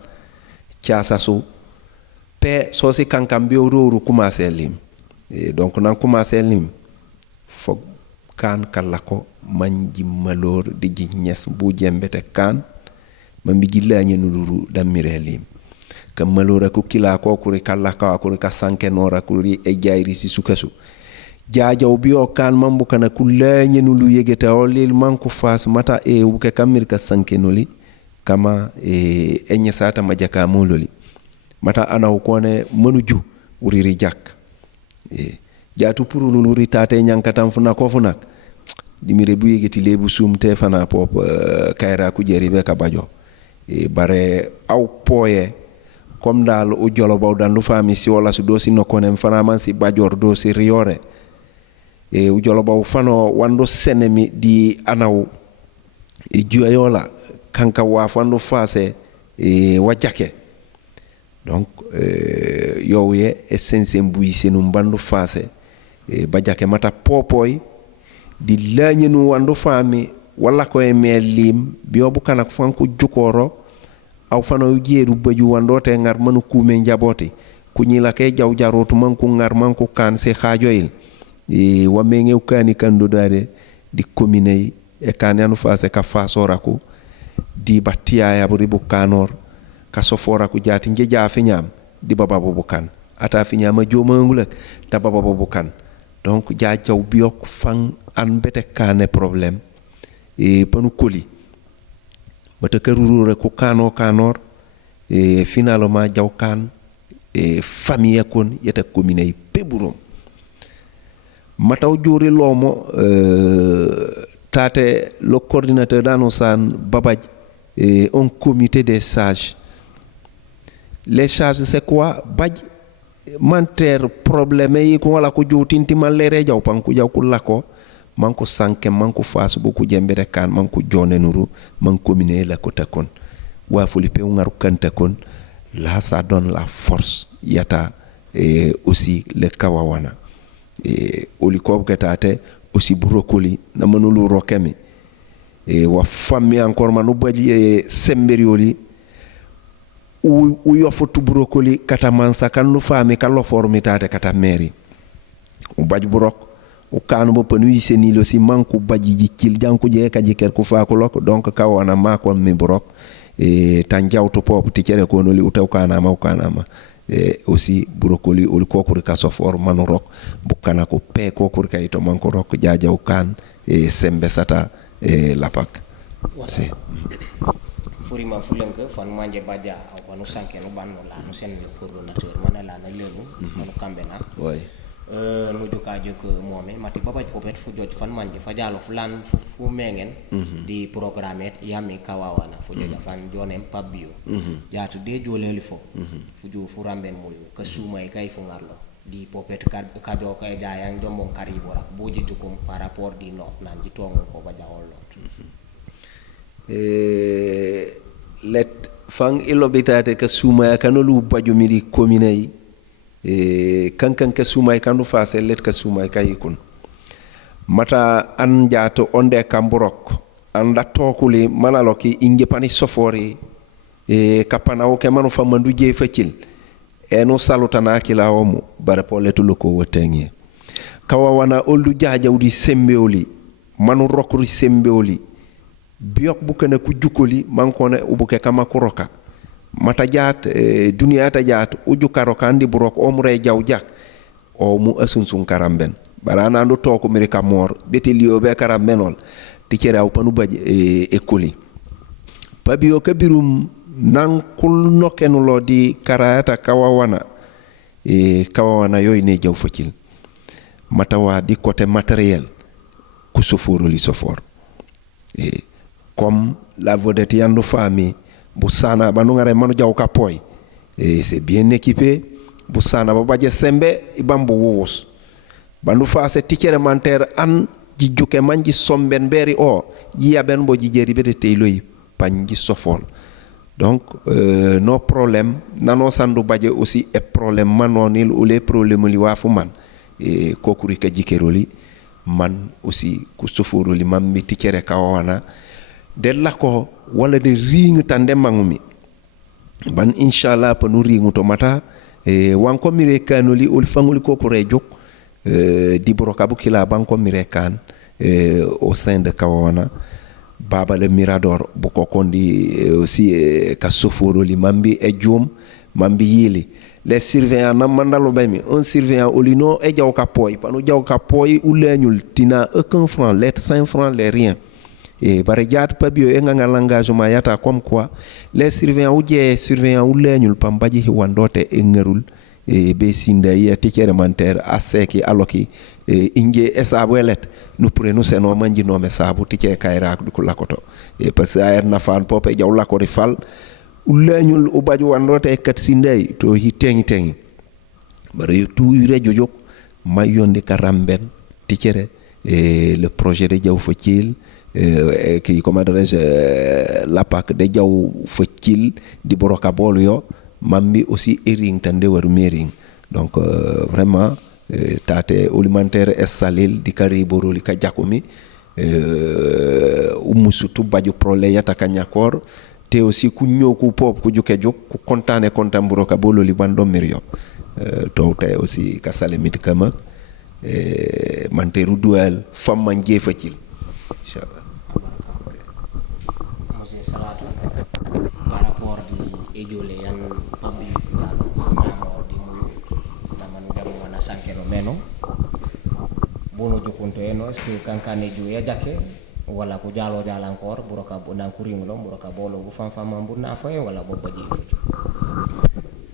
tiasa su pe so si kankam bi oru commencer lim donc nan commencer lim fo kan kalako manji malor di ji ñes bu jembete kan mambi gillañe nuluru damire lim kam malora ko kila ko kuri kala ka kuri ka sanke nora kuri e jayri si sukasu jaajaw biyo kan mambu kana kullañe nulu yegeta olil manku fas mata e wuke kamir ka sanke noli kama enya sata majaka mololi mata ana ukone manuju uriri jak jaatu purulu luri tate nyankatam funa ko funak dimire bu yegeti lebu sumte fana pop kayra ku jeri be ka bajo bare aw poye comme dal o jolo baw dan lu fami si wala su dosi nokonem fana man si bajor dosi riore u jolo baw fano wando senemi di anaw juayola kanka wa fando fase wajake donc yowye essence mbuyi senum bandu fase bajake mata popoy di lañenu wandu fami wala ko e melim biobu kana ko fanku jukoro aw fano jeeru baju wandote ngar manu kume njaboti kunyila ke jaw jarotu manku ngar manku kan se hajoyil wa mengew kani kando dare di commune e kan yanu fase ka fasora ko di batia ya buribu kanor ka sofora ku jati ngeja fi ñam di baba bobu kan ata fi ñama jomangulak ta baba bobu kan donc jaajaw biok fang an bete kane problème panu koli bata karuru ku kanor finalement jaw kan famille kon yeta commune peburom mataw juri lomo tate le coordinateur d'Anosan Babaj un comité des sages. Les sages c'est quoi? Baj manter problème yi ko wala ko joutinti malere jaw panku jaw ku lako manko sanke manko fas bu ku jembere kan manko jone nuru man comité la ko takon wa folipe ngaru kanta kon là ça donne la force yata aussi le kawawana oli ko ketate aussi brocoli na manulu rokemi wa fammi encore manu baji semberioli u yofutu brocoli kata mansa kanu fami kallo formitate kata meri u baji brok u kanu bo panu seni lo si manku baji jikil janku je ka jiker ku fa ko lok donc kawana mako mi brok tan jawto pop ti cere ko noli utaw kana ma aussi brocoli ul kokuri kasofor manu rok bukana ko pe kokuri kayto manko rok jaajaw kan sembe sata lapak si furima fulenke fan manje badia au panu sanke no banno la no sen coordinateur mana la na lelu no kambena ouais no joka jok mome mati baba popet fu joj fan manje fa jalo flan fu mengen di programme yami kawawana fu joja fan jonem pabio jatu de joleli fo fu ju fu ramben moyo ka suma e kay fu ngarlo di popet ka jo kay jayang jombon karibo rak boji jukum par rapport di no nan ji tongo ko ba jawol lot let fang ilobitate ka suma kanolu baju miri commune yi kankan ka sumay kandu fase let ka sumay kay kun mata an jaato onde kamburok anda tokuli manaloki inge pani sofori kapana o ke manu famandu je facil eno salutana kila omu bare poletu loko wotengi kawa wana oldu jaajawdi sembeoli manu rokru sembeoli biok bukana ku jukoli mankone ubuke kama kuroka mata jaat dunia ta jaat uju karo kandi burok omre jaw jak o mu asunsun karamben barana ando toko mirika mor betelio be karambenol ti cere aw panu baje ekoli pabio kabirum nan kul nokenu lo di karata kawawana kawawana yoy ne jaw facil mata wa di côté matériel ku soforo li sofor comme la vedette yando famille Boussana banungare manu jaw kapoy c'est bien équipé Boussana babaje sembe ibambo wos bandu fase tikere manter an ji juke manji somben beri o yiya ben bo ji jeri bede teyloy panji sofol donc no problème nano sandu baje aussi e problème manonil ou les problèmes li wafu man kokuri ka jikeroli man aussi ku soforoli mammi tikere kawana de lako wala de ring tande mangumi ban inshallah pa nu ringu to mata wanko mire kanoli ul fanguli ko ko rejok di brokabu kila banko mire kan au sein de kawana baba le mirador bu ko kondi aussi ka soforo li mambi e jom mambi yili les surveillants nam mandalo baymi un surveillant olino e jaw ka poy panu jaw ka poy uleñul tina aucun franc let 5 francs les rien et bare jaat pabio e nga l'engagement yata comme quoi les surveillants ou leñul pambaji hi wandote e ngerul e be sinda yi tikere manter aseki aloki inge esabelet nu prenu seno manji no me sabu tikere kayra du ko lakoto e parce que ayer na fan popé jaw lakori fal leñul u baju wandote e kat sindai to hi tengi bare yu tu rejo jok mayonde karamben tikere le projet de jaw focil qui comment dirais-je la PAC de jaw focil di boroka bolu yo mambi aussi ering tande waru mering donc vraiment tate alimentaire salil di kari boroli ka jakumi umusutu baju prole yata kanyakor te aussi ku ñoku pop ku juke juk ku kontane kontam boroka bololi bando mirio to te aussi ka salimit kama manteru duel fam man jefacil inshallah salatu par rapport di ejole yan pambi dalo namo di muy naman dem wana sankero meno bono jokunto eno est ce kankane ju ya jake wala ko jalo jala encore buroka bonan kuringo buroka bolo bu fam fam burna fay wala bo baji fuju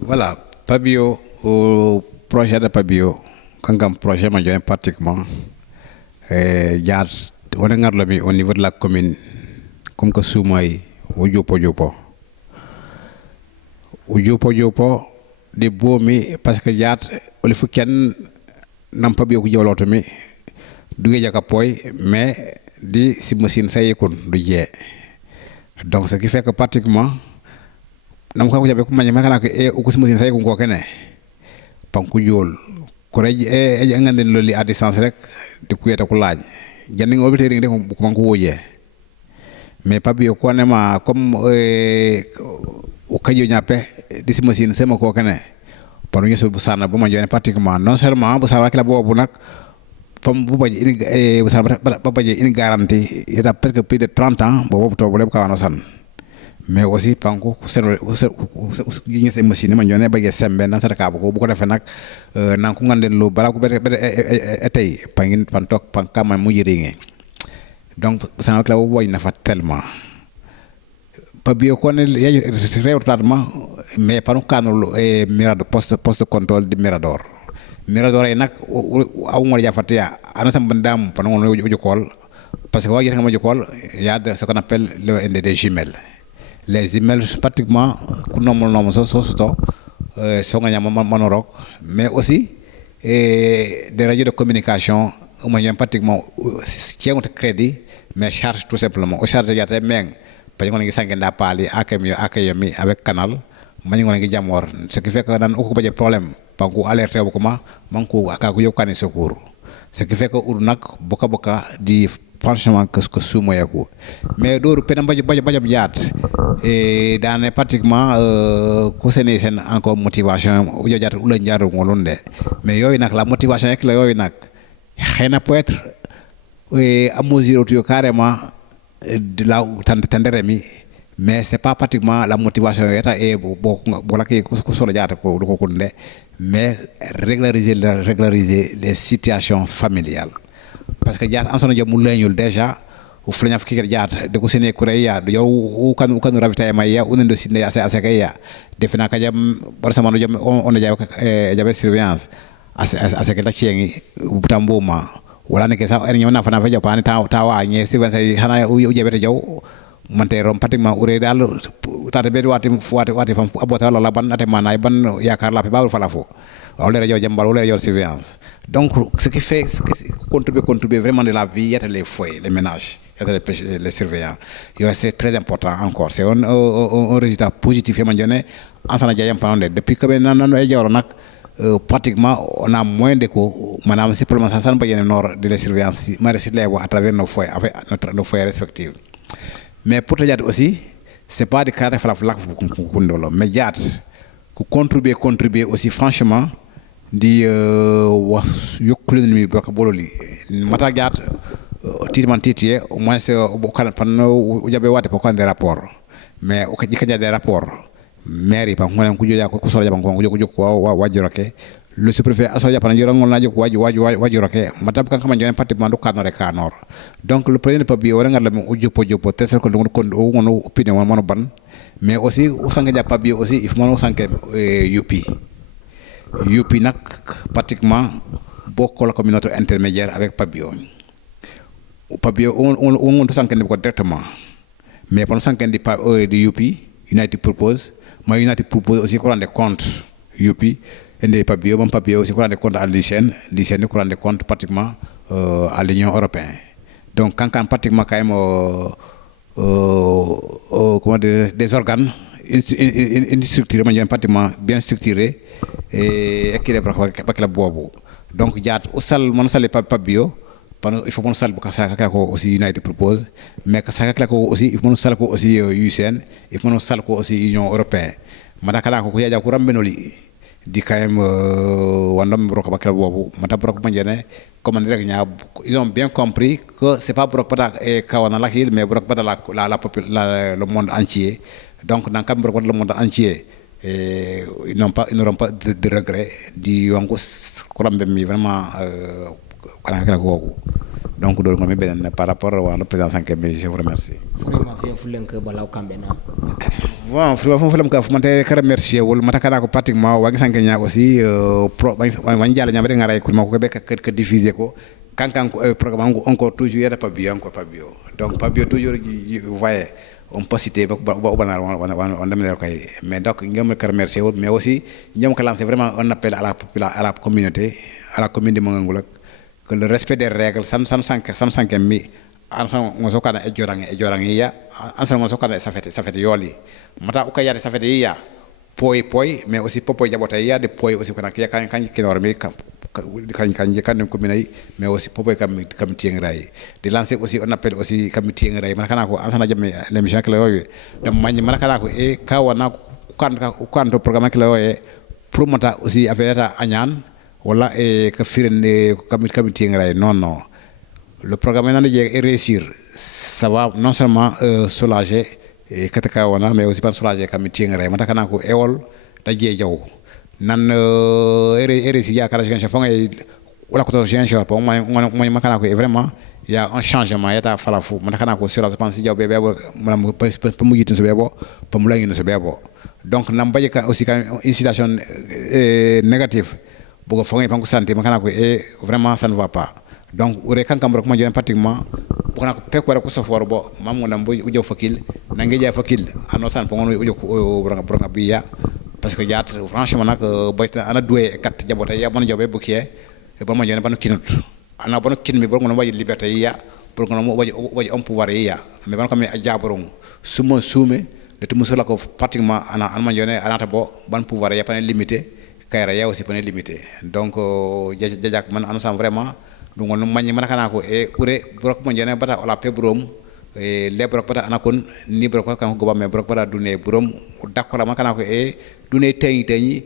voilà Pabio au projet de Pabio kankam projet ma joine pratiquement jaar wona ngarlo mi au niveau de la commune comme que sumay ujupo de bomi parce que jaat oli fu ken nam Pabio ko jawloto mi duge jaka poy mais di si machine sayikun du je donc ce qui fait que pratiquement nam ko jabe ko manya makala ko e ko si machine sayikun ko kene panku jol ko rej e nganden loli à distance rek di ku yeta ko laaj jandi ngol beteri de ko man ko woje mais Pabio ko nema comme o kajo nyape di si machine sema ko kene panu ñu bu sana bu ma jone pratiquement non seulement bu sa wakila bobu nak pam bu baji bu sa ba baji une garantie il a presque plus de 30 ans bobu to bolé ko wano san mais aussi panko sen ñu se machine ma jone baje sembe na sarka bu ko defé nak nan ko nganden lu bala ko tay pangin pan tok pan kam mu yiringe donc ça wakila bobu na fa tellement Pabio ko ne rew traitement mais panu kanul mirador poste contrôle de mirador miradore nak awu ngol jafate ana sam bandam pan ngol uju kol parce que wa yeta ngam kol y a ce qu'on appelle des jumelles. Les jumelles pratiquement ku nom so nga ñam manorok mais aussi des radios de communication on pratiquement qui ont crédit mais charge tout simplement au charge yata meng pa ngi sangue da pali akemi avec canal mani ngi jamor ce qui fait que dan ko baje problème panku alerté ko ma manku akaku yokane secours ce qui fait que urnak boka di franchement que sumoyako mais do penam baje jaat et dans pratiquement ko sene sen encore motivation o jaat ula ndiaro ngolonde mais yoy nak la motivation ek la yoy nak xena peut être à mesure tu carrément de la tendere mi mais c'est pas pratiquement la motivation eta et bo la ko solo jaata ko ko kunde mais régulariser les situations familiales parce que jaat ansono jom leñul déjà o flanya fikir jaat de ko sene kureya do yow kan ravita ma ya unen do sine ase kaya defina ka jam bar sama no jom on jabe surveillance ase ke la ciengi butambuma wala ne ke sa en nyona fana fa japani tawa nye surveillance hana u jebe jaw mante rom pratiquement ure dal tata be wati fam abota la ban ate manay ban yakar la pe babul fala fo wala radio jambal wala radio surveillance donc ce qui fait contribuer vraiment de la vie y a les foyers les ménages y a les surveillants c'est très important encore c'est un résultat positif et manjone ansana jayam panonde depuis que nan e jawro nak pratiquement on a moins de ko manam simplement ça san bayene nord de les surveillance maraîchers à travers nos foyers avec nos foyers respectifs. Mais pour te dire aussi, c'est pas de caractère falafel kundolo, mais jat ku contribuer aussi franchement di wax yokul ni bok bololi mata jat titman titie au moins au kan pan jabe wate ko kan des rapports mais o ka des rapports mairie pa ngone ku joja ko solo jaban ko joko wajoroke le sous-préfet aso japan jorangol na joko wajoroke matab kan kama jone pratiquement do kanore kanor donc le premier pas bi wara ngal lam jopo tesel ko ngono opinion mono ban mais aussi o sanga jappa bi aussi il faut mono sanke yupi nak pratiquement bokko la communauté intermédiaire avec Pabio on to sanke ko directement mais pour sanke di yupi United Purpose ma United Purpose aussi ko rendre compte yupi et Pabio aussi ko rendre compte à l'hygiène ko rendre compte pratiquement à l'Union européenne donc quand pratiquement quand même comment des organes une structure pratiquement bien structurée et équilibré avec la bobo donc jaat au sal mon salé Pabio il faut qu'on sal ka ko aussi United Purpose mais ka ka ko aussi il faut qu'on sal ko aussi UCN il faut qu'on sal ko aussi Union européenne madaka ko yaja ko rambenoli di kayem wandom brok bakla bobu mata brok manjene comme rek nya ils ont bien compris que c'est pas brok pada e kawana la hil mais brok pada le monde entier donc dans kam brok le monde entier ils n'auront pas de regret di wanko kurambe mi vraiment kana gogo donc do ngami benen par rapport à le président Sanké mais je vous remercie vraiment fi fulenke balaw kambena bon fulam ka fumante ka remercier wol mata kana ko pratiquement wa Sanké nya aussi pro wan jala nya be ngaray ko mako be ka diffuser ko kankan programme encore toujours yata Pabio donc Pabio toujours vous voyez on peut citer on demande kay mais donc ngam ka remercier wol mais aussi ñom ka lancer vraiment un appel à la communauté à la commune de Mangagoulack que le respect des règles san sanke mi ansan ngoso kana e jorangi ya ansan ngoso kana safete yoli mata uka yade safete ya poi mais aussi popo jabota ya de poi aussi kana kan kinor mi kan commune mais aussi popo kam tiengray de lancer aussi on appelle aussi kam tiengray man kana ko ansan jamme l'émission kala yoy dam man kana ko e kawana kan to programme kala yoy pour mata aussi affaire agnan wala ka firende kam tiengray non le programme est réussir ça va non seulement soulager kataka wana mais aussi pas soulager kam tiengray mata kana ko ewol dajje jaw nan réussir ya kala gen fanga wala ko to gen pour moi makana ko vraiment il y a un changement yata falafu mata kana ko sur je pense jaw bebe manam pas mu yitu so bebo pas mu la ngi so bebo donc nam baje ka aussi une situation négative bogo fongi panku santé makana ko vraiment ça ne va pas donc ure kan kam rek mo jone pratiquement bokana ko peko rek ko sofor bo mam ngona mbo ujo fakil nangi ja fakil ano san po ngono ujo branga biya parce que jaat franchement nak boyta ana doué kat jabota ya bon jobe bukié e bon mo jone ban kinut ana bon kin mi bon ngono waji liberté ya pour ngono mo waji on pouvoir ya mais ban ko mi jaborong sumo sume le to musula ko pratiquement ana an ma jone anata bo ban pouvoir ya pas limité kayra ya aussi pas limité donc jajak man an sam vraiment du ngono magni man kana ko ure brok mo jone bata ola pebrom le brok bata anakon ni brok kan ko ba me brok bata dune brom d'accord man kana ko dune tayni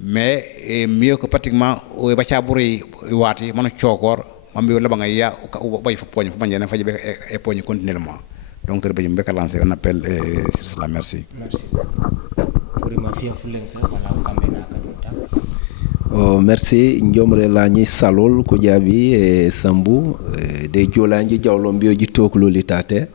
mais mieux que pratiquement o ba cha buri wati man ciokor mambi la ba ya o bay fo poñ fo man jone faji be e poñ continuellement donc très bien mbeka lancer un appel sur cela merci merci njomre lañi salol ko jaabi e sambu de jolanji jawlo mbioji toklo litate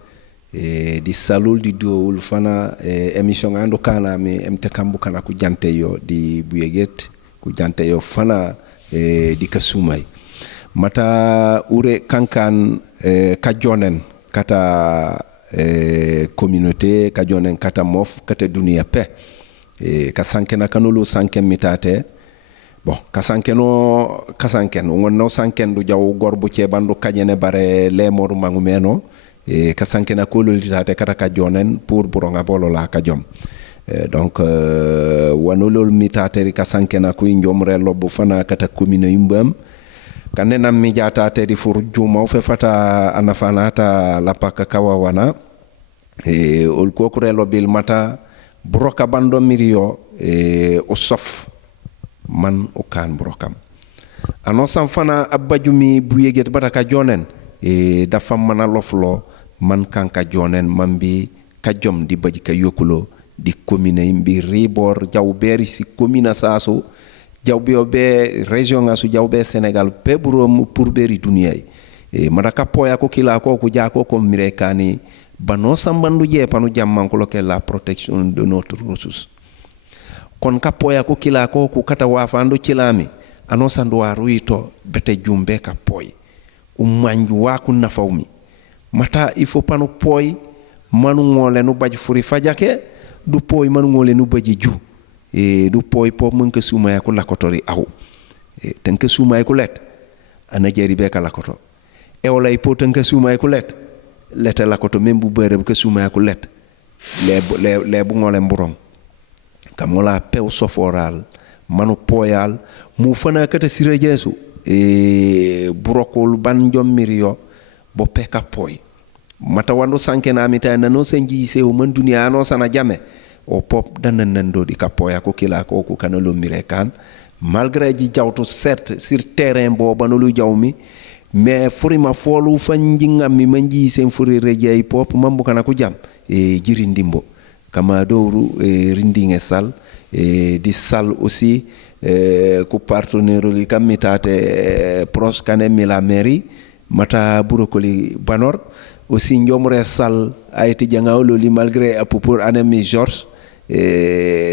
di salol di dowul fana émission ando kana mi emte kambu kana ku jante yo di buyeget ku jante yo fana di kasumay mata ure kankan ka jonen kata communauté ka jonen kata mof kata dunia pe ka sankena kanulu sanken mitate bon kasanken wonno sanken du jaw gorbu ci bandu kajene bare le modu mangumeno kasankena kololitate kata ka jonen pour buronga bolo la ka jom donc wanolol mitate kasankena ku njomre lobbu fana kata commune yumbam kanena mi jata tedi fur juma fe fata anafana ta lapaka kawawana ol kokurelo bil mata broka bando mirio o sof man o kan brokam ano sam fana abajumi buyeget bataka jonen dafa mana loflo man kanka jonen mambi ka jom di baji ka yokulo di commune mbi ribor jawberi si commune saso jawbe be région asu jawbe Sénégal pebrom pour beri duniyay madaka poya ko kila ko ku jako ko mirekani bano sambandu je panu jamman ko loke la protection de notre ressource kon ka poya ko kila ko ku kata wafando cilami ano sandu waruito bete jumbe ka poy manju wa ku nafawmi mata il faut panu poy manu ngole nu baji furi fajake du poy manu ngole nu baji ju du poy po mun ke suma ko lakotori aw tan ke suma ko let ana jeri be ka lakoto e wala ipo tan ke suma ko let leta lakoto membu beure ke suma ko let le bu ngole mburong kamola pew soforal manu poyal mu fana kata sire jesu burokol ban jommirio bo peka poy mata wando sankena mita nano senji se o man dunia no sana jame o pop dan nando di kapoya ko kila ko ko kanalo mirekan malgré ji jawto certes sur terrain bo banolu jawmi mais furima folu fanjingam mi manji sen furi rejay pop mambu kana ko jam jiri ndimbo kama dowru rindinge sal di sal aussi ko partenaire li kamitate proche kanem la mairie mata burokoli banor aussi njomre sal ayti jangawlo li malgré pour anemi George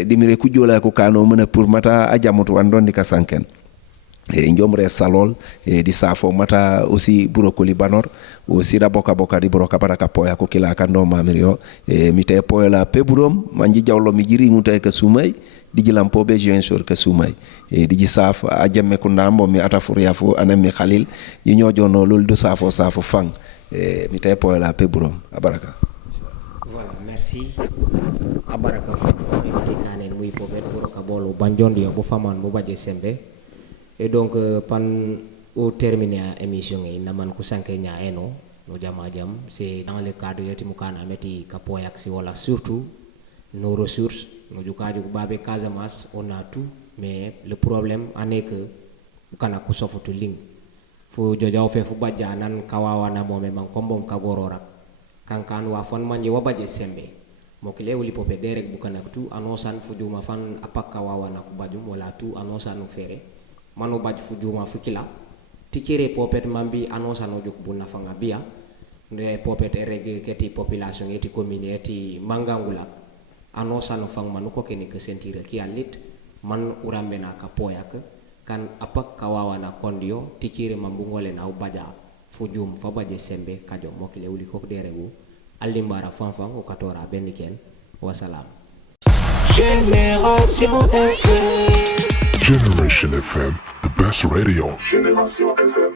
dimire ku jola ko kano mena pour mata ajamuto wandon di kasanken njomre salol di safo mata aussi burokoli banor aussi da boka di broka baraka poya ko kila kando mamirio mite poela peburom manji jawlo mi jiri muta ka sumay di jilam pobe bien sûr ka sumay di ji saf ajame ko ndambo mi ata furiafo anami khalil yi ñojono lol du safo fang mite poela peburom abaraka. Voilà, merci. Abaraka fo mite kanen muy pobet broka bolo banjondi bo faman bo baje sembe. Et donc pan au terminer émission yi naman ko sanké nya eno no jama jam c'est dans le cadre de timukan ameti kapoyak si wala surtout nos ressources no jukaju babe Casamance on a tout mais le problème en est que kana ko sofoto ling fo jojaw fe fu badja nan kawawana mome man kombom kagororak kankan wa fon manje wabaje sembe mokile woli popé derek bu kana tout annonçan fu juma fan apak kawawana ko bajum wala tout annonçan no fere manu baj fu juma fikila tikere popet mambi annonce no juk bu nafanga biya nde popet rege keti population eti commune eti mangangula annonce no fang manu ko kene ke sentire ki alit man urambe na ka poyak kan apak kawawana kondio tikire mambungole na ubaja fujum fabaje sembe kajo mokile uli kok deregu alimbara fanfan o katora beniken wasalam. Génération FM. Generation FM, the best radio. Génération FM.